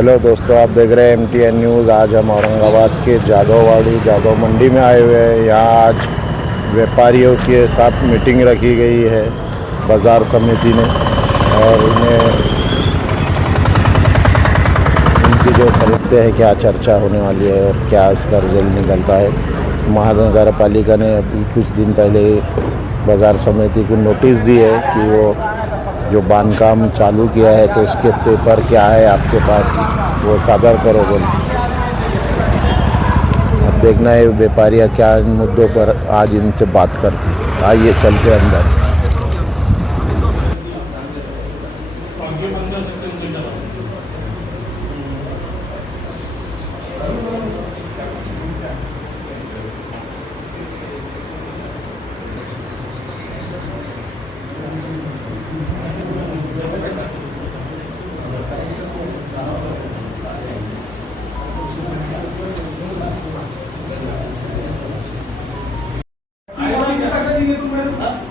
Hello दोस्तों, आप देख रहे हैं MTN न्यूज़। आज हम औरंगाबाद के जादववाड़ी जादव मंडी में आए हुए हैं। यहाँ आज व्यापारियों के साथ मीटिंग रखी गई है बाज़ार समिति ने, और इन्हें उनकी जो समझते हैं क्या चर्चा होने वाली है और क्या इसका रिजल्ट निकलता है। महानगर पालिका ने अभी कुछ दिन पहले बाज़ार समिति को नोटिस दी है कि वो जो बांधकाम चालू किया है तो उसके पेपर क्या है आपके पास, वो सादर करो बोल। अब देखना है व्यापारियाँ क्या इन मुद्दों पर आज इनसे बात करती। आइए चलते अंदर।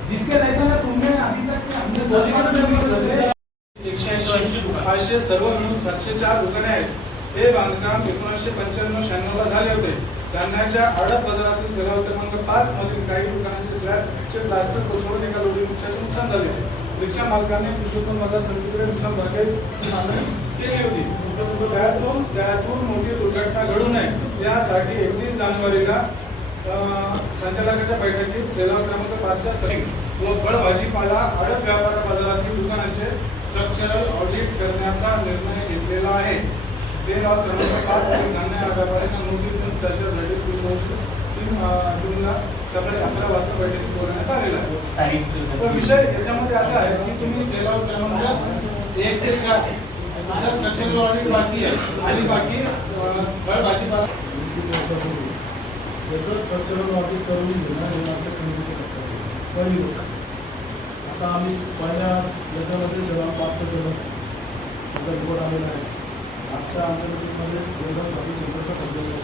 जिसके लायसन ना तुमने अभी तक हमने 180 सर्व मिळून 704 दुकाने आहेत। हे बांधकाम 1995-96 ला झाले होते। धान्याच्या आडत बाजारातील सराव क्रमांक 5 मधील काही दुकानांचे स्लॅबचे प्लास्टर कोसळून एका लोडी वृक्षाचे नुकसान झाले। रिक्षा मालकांनी कृषी उत्पन्न बाजार समितीकडे नुकसान भरपाईची मागणी केली होती। त्यातून मोठी दुर्घटना घडू नये यासाठी 31 जानेवारीला संचालकाच्या बैठकीत सेवा क्रमांक 5च्या समिती व फळ भाजीपाला आडत व्यापार बाजारातील दुकानांचे स्ट्रक्चरल ऑडिट करण्याचा निर्णय घेतलेला आहे। सेवा क्रमांक 5 मध्ये धान्य व्यापाऱ्यांना नोटीस देऊन चर्चेसाठी 3 जूनला सकाळी 11 वाजता बैठकीत बोलवण्यात आलेला आहे। विषय याच्यामध्ये असा आहे की तुम्ही सेवा क्रमांक 1 ते 4 जर स्ट्रक्चरल ऑडिट बाकी आहे आणि बाकी फळ भाजीपाला याचं स्ट्रक्चरल ऑडिट करून घेणार हे आमच्या कमिटीचं कर्तव्य आहे। पहिली गोष्ट, आता आम्ही पहिल्या याच्यामध्ये सेवा 5 केलं, त्याचा रिपोर्ट आलेला आहे। आजच्या आमच्या मीटिंगमध्ये जवळजवळ 24 ठरलेलं आहे।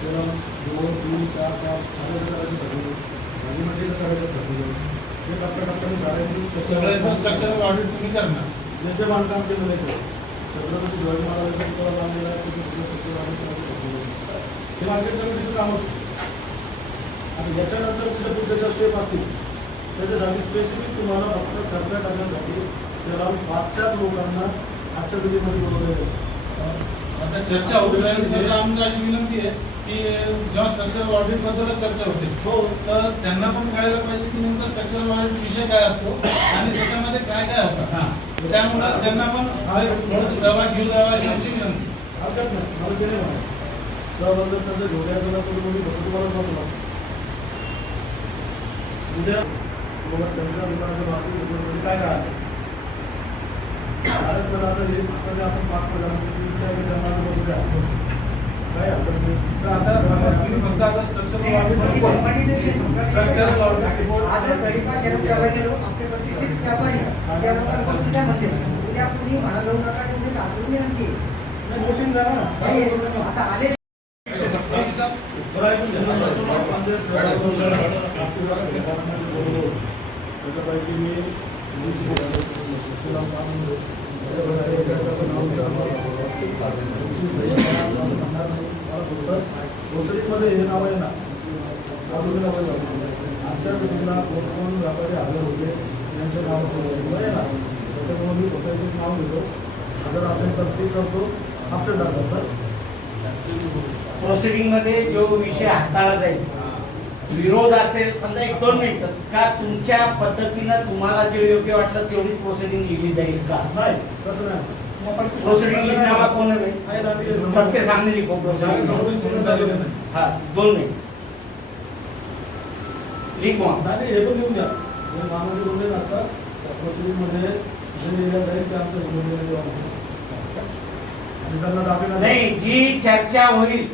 सेवा 2, 3, 4, 5 साडेचं करायचं ठरलेलं आहे, भाजीमंडीचं करायचं ठरलेलं आहे। हे टप्प्याटप्प्याने साडेचं सगळ्यांचं स्ट्रक्चरल ऑडिट तुम्ही करणार, जे जे बांधकाम केलेलं आहे छत्रपती शिवाजी महाराजांच्या पुतळा बांधलेला आहे त्याचं सगळं स्ट्रक्चरल ऑडिट करायचं ठरलेलं आहे। हे मार्केट कमिटीचं काम असतं। आणि याच्यानंतर तिथे पुढच्या ज्या स्टेप असतील त्याच्यासाठी स्पेसिफिक तुम्हाला फक्त चर्चा करण्यासाठी सेवा 5च्याच लोकांना आजच्या मीटिंगमध्ये बोलवलेलं आता चर्चा होईल। आमची अशी विनंती आहे की जेव्हा स्ट्रक्चरल ऑडिट बद्दल चर्चा होते हो तर त्यांना पण कळायला पाहिजे की नेमकं स्ट्रक्चरल ऑडिट विषय काय असतो आणि त्याच्यामध्ये काय काय होतं। त्यामुळे त्यांना पण सहभाग घेऊन द्यावा अशी आमची विनंती। हरकत नाही, मला ते नाही म्हणा सहभाग जर त्यांचं घेऊन यायचं नसतं तर तुम्ही फक्त तुम्हाला बसलं असतं। उद्या त्यांच्या दुकानाच्या बाबतीत काय काय पण आता जे आपण 5 प्रधानमंत्रीची इच्छा आहे की त्यांना बसू द्या, काय हरकत नाही। तर आता फक्त आता स्ट्रक्चरल ऑडिट रिपोर्ट आज गडीपा शरम करायला गेलो आपले प्रतिष्ठित व्यापारी त्याबद्दल सुद्धा म्हणले उद्या कुणी मला लावू नका एवढी आठवण विनंती आहे। वोटिंग झाला आता आले त्याच्यापैकी मी प्रोसिडिंगमध्ये हे नाव आहे ना आजच्या मीटिंगला कोण व्यापारी हजर होते त्यांचं नाव प्रोसिडिंगला येणार, त्याच्यामुळे मी फक्त नाव घेतो। हजर असेल तर ते करतो, असेल असेल तर प्रोसिडिंग मध्ये जो विषय हाताळला जाईल, विरोध असेल समजा 1-2 मिनिटं का तुमच्या पद्धतीनं तुम्हाला जे योग्य वाटलं तेवढीच प्रोसिडिंग लिहिली जाईल का? नाही, तसं नाही। प्रोसिडिंग लिखने कोण आहे? सबके सामने लिखो प्रोसिडिंग। हाँ 2 मिनिट लिखो। नाही हे पण लिहून द्या, जे मानवी बोलले ना आता प्रोसिडिंगमध्ये जे लिहिलं जाईल ते आमच्या समोर नाही, जी चर्चा होईल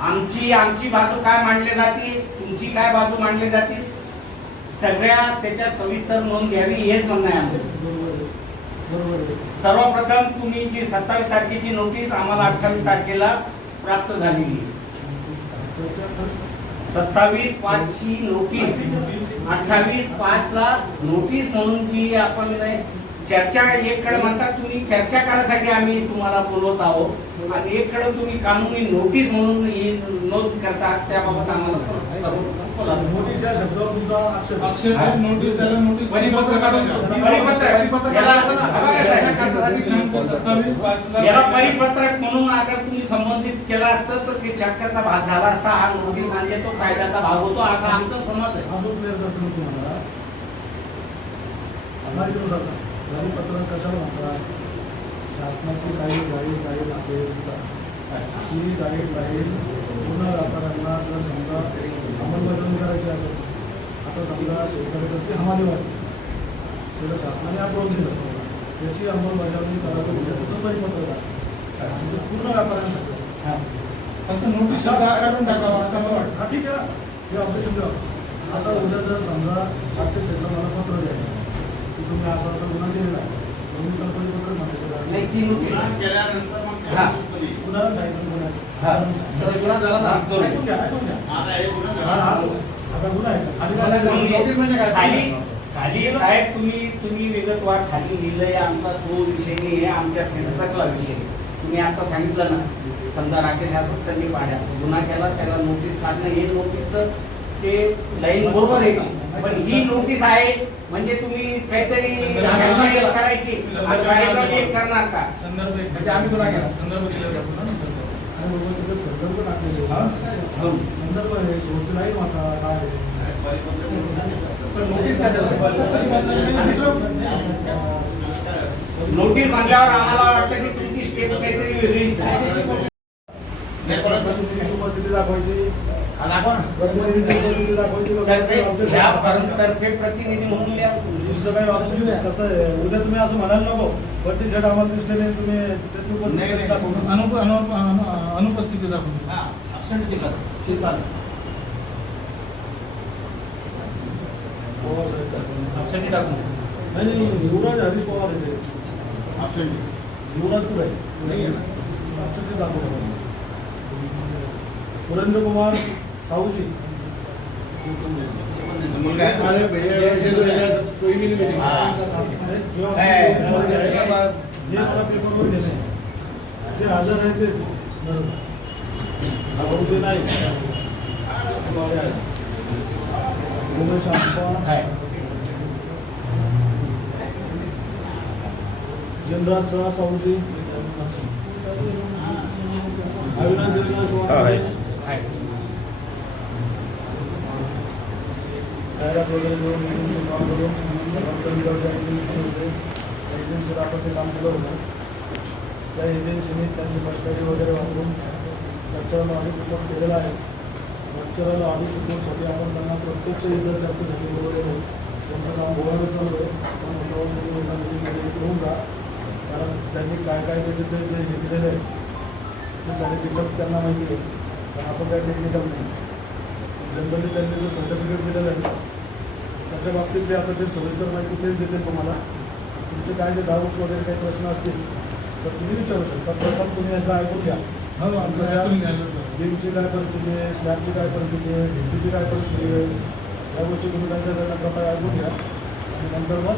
आमची बाजू काय मांडली जाते, तुमची काय बाजू मांडली जाते, सगळ्या त्याच्या सविस्तर नोंद घ्यावी हेच म्हणणं आहे आमचं। सर्वप्रथम तुम्ही जी 27 तारखेची नोटीस आम्हाला 28 तारखेला प्राप्त झालेली आहे, 27/5 ची नोटीस, 28/5 ला नोटीस म्हणून जी आपण चर्चा एककडे म्हणतात तुम्ही चर्चा करायसाठी आम्ही तुम्हाला बोलवत आहोत आणि एककडे तुम्ही कानूनी नोटीस म्हणून ही नोंद करता त्याबाबत आम्हाला सर्वप्रथम खुलासा. नोटीस या शब्दावर तुमचा आक्षेप आक्षेप आहे, नोटीस त्याला नोटीस परिपत्र काढून द्या. परिपत्रक. याला बघा साहेब, 27/5 याला परिपत्रक म्हणून अगर तुम्ही संबंधित केला असतं तर ते चर्चेचा भाग झाला असता. हा नोटीस म्हणजे तो कायद्याचा भाग होतो असा आमचा समज आहे. अजून क्लिअर करतो मी तुम्हाला. परिपत्रक कशाला म्हणतात? शासनाची काही गाईड असेल ती गाईडलाईन पूर्ण व्यापाऱ्यांना जर समजा अंमलबजावणी करायची असेल, आता समजा शेतकऱ्याची हमाली वाढली, सगळं शासनाने अप्रूव्ह दिलं, त्याची अंमलबजावणी करायचं म्हणजे त्याचं परिपत्रक असतं. म्हणजे पूर्ण व्यापाऱ्यांसाठी फक्त नोटीस काढून टाकावं असं मला वाटतं. हा ठीक आहे, हे ऑब्जेक्शन द्या. आता उद्या जर समजा प्रत्येक सेटला मला पत्र द्यायचं की तुम्ही असं गुन्हा केलेला आहे, तुम्ही तर परिपत्रक म्हणायचं नाही ती नोटीस हा. उदाहरण सांगितलं गुन्ह्याचं. हा. तर गुन्हा झाला ना तो नाही. ऐकून घ्या. आता गुन्हा आहे. नोटीस म्हणजे काय? खाली साहेब तुम्ही विगतवार खाली लिहिलंय आमचा तो विषय नाही आहे, आमच्या शीर्षकला विषय. तुम्ही आता सांगितलं ना समजा राकेश असोत संदीप पाड्या गुन्हा केला त्याला नोटीस काढणं हे नोटीसचं ते लाईन बरोबर आहे, पण ही नोटीस आहे म्हणजे तुम्ही काहीतरी चर्चा करायची आणि करणार का? संदर्भ म्हणजे आम्ही गुन्हा केला संदर्भ दिला जातो ना नंतर. संदर्भ टाकले संदर्भ आहे, सोच नाही माझा काय पण नोटीस काय नोटीस म्हणल्यावर आम्हाला वाटतं की तुमची स्टेप काहीतरी वेगळीच आहे. उपस्थिती दाखवायची, उपस्थिती दाखवायची. ह्या फर्मतर्फे प्रतिनिधी म्हणून लिहा. दुसरं काही ऑप्शन नाही. कसं आहे, उद्या तुम्ही असं म्हणायला नको बट्टी सेट आम्हाला दिसले नाही, तुम्ही त्याची उपस्थिती दाखवून अनुपस्थिती दाखवून नाही युवराज हरीश पवार येते. युवराज कुठे आहे? ऑप्शन दाखवतो. सुरेंद्र कुमार साहूजी मला पेपरवर गेले जे हजर आहे तेच साहूजी नाही. उमेश आप्पा, जनराज शाह साहूजी, अविनाश जगन्नाथ सोहाणे, जाहिरात वगैरे देऊन एजन्सी काम करून सर्वांच्या एजन्सीवर आपण ते काम केलं होतं. त्या एजन्सीने त्यांची मशिनरी वगैरे वापरून स्ट्रक्चरल ऑडिट रिपोर्ट केलेला आहे. स्ट्रक्चरल ऑडिट रिपोर्टसाठी आपण त्यांना प्रत्यक्ष इतर चर्चेसाठी बोलवलेलं त्यांचं काम बोलायला चालू आहे. पण घेऊन जा, कारण त्यांनी काय काय त्याचे ते जे हे दिलेलं आहे ते सारे डिटेल्स त्यांना माहिती आहे, पण आपण काय टेक्निकल नाही. जनरली त्यांनी जो सर्टिफिकेट दिलेलं आहे त्याच्या बाबतीत ते आता ते सविस्तर माहिती तेच देतील तुम्हाला. तुमचे काय जे डाऊट्स वगैरे काही प्रश्न असतील तर तुम्ही विचारू शकता. प्रथम तुम्ही एकदा ऐकून घ्या बीमची काय परिस्थिती आहे, स्लॅबची काय परिस्थिती आहे, भिंतीची काय परिस्थिती आहे, या गोष्टी तुम्ही त्यांच्याकडनं प्रकारे ऐकून घ्या आणि नंतर मग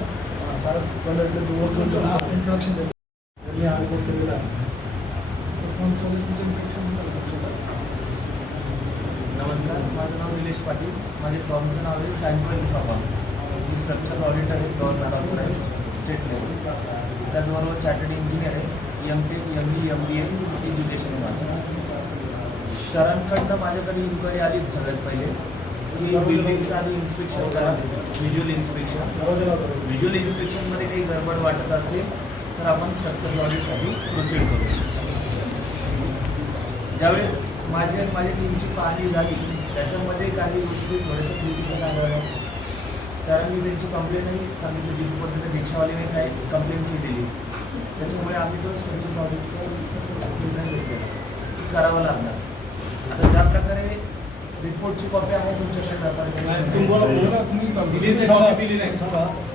सारं त्यांची ओळख इंट्रोडक्शन देतो. त्यांनी हा रिपोर्ट केलेला आहे. नमस्कार, माझं नाव निलेश पाटील. माझे फॉर्मचं नाव आहे सँट्रल इन्फॉर्मा. मी स्ट्रक्चरल ऑडिटर आहे गव्हर्नमेंट ऑथराइज स्टेट लेवल. त्याचबरोबर चार्टर्ड इंजिनियर आहे. MTech, ME, MBA एज्युकेशन आहे माझं. सरांकडनं माझ्याकडे इन्क्वायरी आली सगळ्यात पहिले की बिल्डिंगचं आधी इन्स्पेक्शन करा, व्हिज्युअल इन्स्पेक्शन. व्हिज्युअल इन्स्पेक्शनमध्ये काही गडबड वाटत असेल तर आपण स्ट्रक्चरल ऑडिटसाठी प्रोसीड करू. ज्यावेळेस माझ्या टीमची पाहणी झाली त्याच्यामध्ये काही गोष्टी थोड्याशा क्रिटिकल आढळल्या. सरांनी त्यांची कंप्लेंटही सांगितली जी पद्धतीने रिक्षावालीने काय कंप्लेंट केलेली, त्याच्यामुळे आम्ही तो स्ट्रक्चरल ऑडिटचा निर्णय घेतला की करावं लागणार. आता ज्या प्रकारे रिपोर्टची कॉपी आहे तुमच्याकडे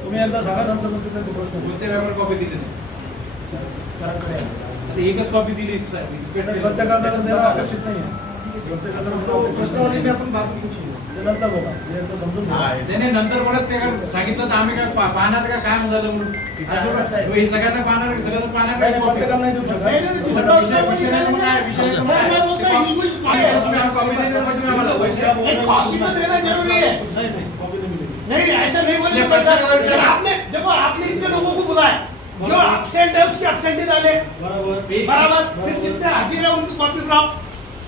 तुम्ही एकदा सांगा नंतर मग त्यांचे प्रश्न कोणत्या पेपर कॉपी दिली नाही सरांकडे एकच कॉपी दिली प्रत्येकाला देणं अपेक्षित नाही आहे. प्रश्नावली मी आपण बाकी ते नंतर बघा हे एकदा समजून घ्या. त्याने नंतर परत ते काय सांगितलं तर आम्ही काय पाहणार का काय झालं म्हणून हे सगळ्यांना पाहणार का सगळ्यांना पाहणार नाही, काय नाही, प्रत्येकाला नाही देऊ शकत. नाही, नाही, नाही, दुसरा विषय विषय नाही तर मग काय विषय नाही तर मग काय? तुम्ही आम्हाला कॉपी देणार म्हणजे आम्हाला कॉपी तो देना जरूरी है। नाही, नहीं, कॉपी नहीं मिलेगी. नहीं ऐसा नहीं बोलने ये पड़ता। पत्रकार सर, आपने देखो आपने इतने लोगों को बुलाया जो एब्सेंट है उसकी एब्सेंटी डाले बराबर बराबर फिर जितने हाजिर है उनकी कॉपी बनाओ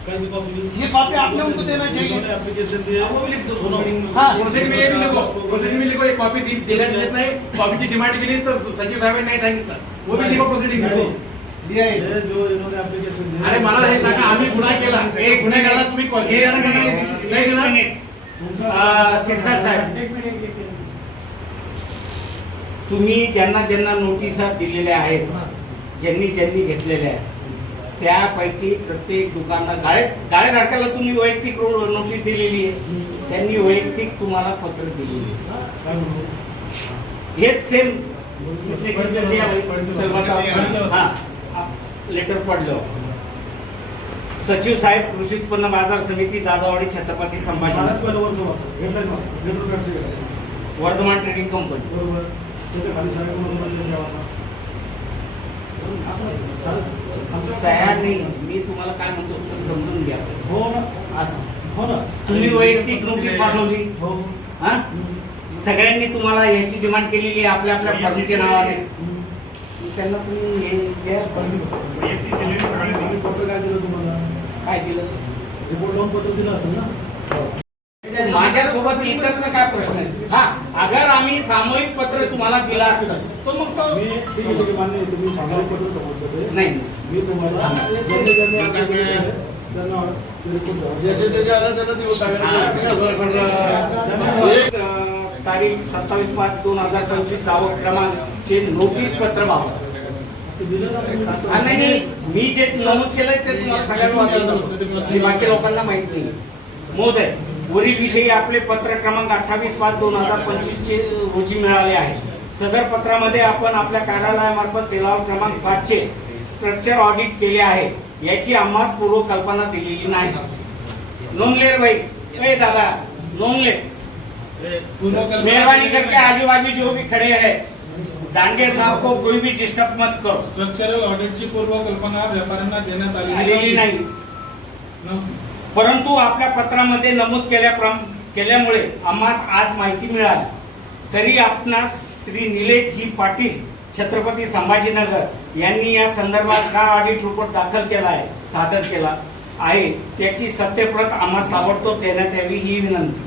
काही भी कॉपी नहीं. ये कॉपी आपने उनको देना चाहिए उन्होंने एप्लीकेशन दिए वो भी लिख दो सुनो. हाँ। प्रोसेस में ये भी लिखो प्रोसेस में लिखो ये कॉपी देण्यात येत नाही कॉपीची डिमांड केली तर सचिव साहेबांनी नाही सांगितलं वो भी लिखो प्रोसिडिंग मध्ये दिया है ये जो इन्होंने एप्लीकेशन दिया अरे मला हे सांगा आम्ही गुन्हा केला गुन्हेगाराला तुम्ही कॉपी देणार का नाही देणार शिरसाट साहेब तुम्ही ज्यांना ज्यांना नोटिसा दिलेल्या आहेत ज्यांनी ज्यांनी घेतलेल्या आहेत त्यापैकी प्रत्येक दुकानदार गाळे धारकाला तुम्ही वैयक्तिक नोटीस दिलेली आहे त्यांनी वैयक्तिक तुम्हाला पत्र दिलेली आहे काय म्हणू? हेच सेम लेटर पडलं सचिव साहेब कृषी उत्पन्न बाजार समिती जाधववाडी छत्रपती संभाजी शाळेत पहिलं वर्ष वाचा. हेडलाईन वाचा. हेडर कार्डची हेडलाईन. वर्धमान ट्रेडिंग कंपनी बरोबर. त्याच्या खाली सगळ्या कोणाला बनलेलं द्या वाचा. असं नाही. शाळेत खालच्या- सह्या नाही मी तुम्हाला काय म्हणतो तुम्ही समजून घ्या हो ना. असं हो ना. तुम्ही वैयक्तिक नोटीस पाठवली हो. हा सगळ्यांनी तुम्हाला याची डिमांड केलेली आहे आपल्या आपल्या फर्मच्या नावाने त्यांना तुम्ही हे द्या आम्ही पत्र काय दिलं तुम्हाला? काय दिलं रिपोर्ट लावून पत्र दिलं असेल ना. माझ्यासोबत इतरचा काय प्रश्न आहे हा अगर आम्ही सामूहिक पत्र तुम्हाला दिलं असतं तर मग तो मी ठीक आहे, ठीक आहे, मान्य आहे. तुम्ही सामायिक पत्र समजलं ते. नाही मी तुम्हाला ज्यांनी ज्यांनी अर्ज केले आहे, त्यांना ते रिपोर्ट द्या. तारीख 27/5/2025 जावक क्रमांकचे नोटीस पत्र भाव ते दिलं ना तुम्ही. नाही नाही मी जे नमूद केलंय ते तुम्हाला सगळ्यांना वाचलं आणि बाकी लोकांना माहित नाही महोदय वरील विषयी आपले पत्र क्रमांक 28/5/2025 चे रोजी मिळाले आहे सदर पत्रामध्ये आपण आपल्या कार्यालयामार्फत सेलाव क्रमांक 5 चे स्ट्रक्चर ऑडिट केले आहे याची आम्हास पूर्व कल्पना दिलेली नाही नोंदलेर भाई ए दादा नोंदले मेहरबानी करके आजू बाजू जो भी खड़े हैं दांडगे साहब को कोई भी डिस्टर्ब मत करो स्ट्रक्चरल ऑडिटची पूर्व कल्पना व्यापाऱ्यांना देण्यात आलेली नाही नव्हती. परंतु आपल्या पत्रामध्ये नमूद केल्यामुळे आम्हास आज माहिती मिळाली तरी आपणास श्री निलेश जी पाटील छत्रपती संभाजीनगर यांनी या संदर्भात काय ऑडिट रिपोर्ट दाखल केला आहे सादर केला आहे त्याची सत्यप्रत आम्हास ताबडतोब देण्यात यावी ही विनंती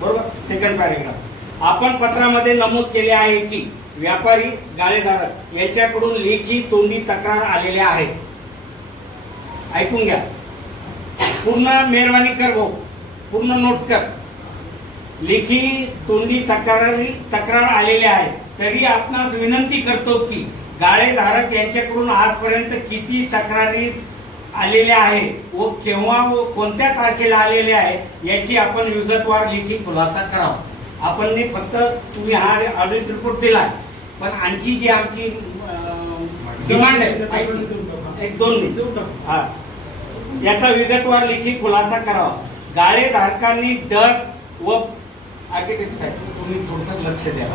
बरोबर सेकंड पॅरेग्राफ आपण पत्रामध्ये नमूद केले आहे की व्यापारी गाळेधारक यांच्याकडून लेखी तोंडी तक्रार आलेल्या आहेत ऐकून घ्या पूर्ण मेहरबानी कर भाऊ पूर्ण नोट कर लेखी तोंडी तक्रार आलेल्या आहेत तरी आपणास विनंती करतो की गाळेधारक यांच्याकडून आजपर्यंत किती तक्रारी आलेल्या आहे व केव्हा व कोणत्या तारखेला आलेल्या आहे याची आपण विगतवार लेखी खुलासा करावा आपण फक्त तुम्ही हा ऑडिट रिपोर्ट दिला पण आणखी जी आमची डिमांड आहे एक दोन मिनिट हा याचा विगतवार लेखी खुलासा करावा गाळेधारकांनी डट व आर्किटेक्ट साहेब तुम्ही थोडंसं लक्ष द्या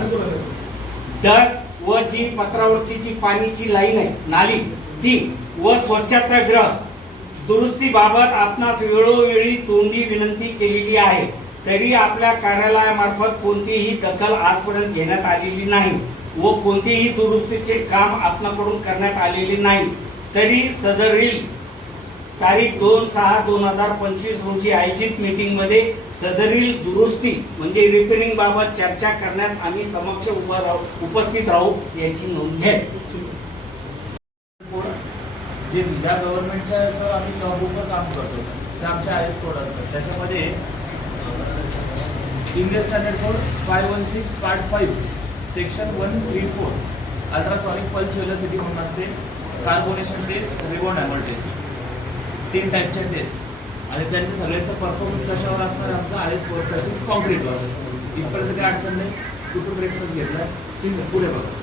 डट व जी पत्रावरची जी पाण्याची लाईन आहे नाली ती व स्वच्छतागृह दुरुस्तीबाबत आपणास वेळोवेळी तोंडी विनंती केलेली आहे तरी आपल्या कार्यालयामार्फत कोणतीही दखल आजपर्यंत घेण्यात आलेली नाही व कोणतेही दुरुस्तीचे काम आपणाकडून करण्यात आलेले नाही तरी सदरील तारीख 2/6/2025 रोजी आयोजित मीटिंग मध्ये सदरील दुरुस्ती म्हणजे रिपेअरिंग बाबत चर्चा करण्यास आम्ही समक्ष उपस्थित राहू याची नोंद घ्या जे ज्या गव्हर्नमेंटच्या याच्यावर आम्ही लॉ बुकवर काम करतो ते आमचे IS कोड असतात त्याच्यामध्ये Indian standard code 516 part 5 section 134 ultrasonic pulse velocity म्हणून असते carbonation test rebound hammer test 3 टाईपच्या टेस्ट आणि त्यांचे सगळ्यांचा परफॉर्मन्स कशावर असणार आमचा IS 456 कॉन्क्रीटवर इथपर्यंत काही अडचण नाही कुठून रेफरन्स घेतला ठीक आहे पुढे बघा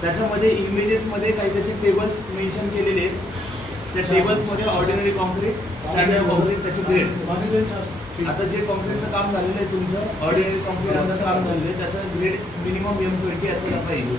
त्याच्यामध्ये इमेजेसमध्ये काही त्याचे टेबल्स मेन्शन केलेले आहेत त्या टेबल्समध्ये ऑर्डिनरी कॉन्क्रीट, स्टँडर्ड कॉन्क्रीट, त्याची ग्रेड. मागे त्यांचं असतं. आता जे कॉन्क्रीटचं काम झालेलं आहे तुमचं, ऑर्डिनरी कॉन्क्रीटचं काम झालेलं आहे, त्याचं ग्रेड मिनिमम M20 असायला पाहिजे.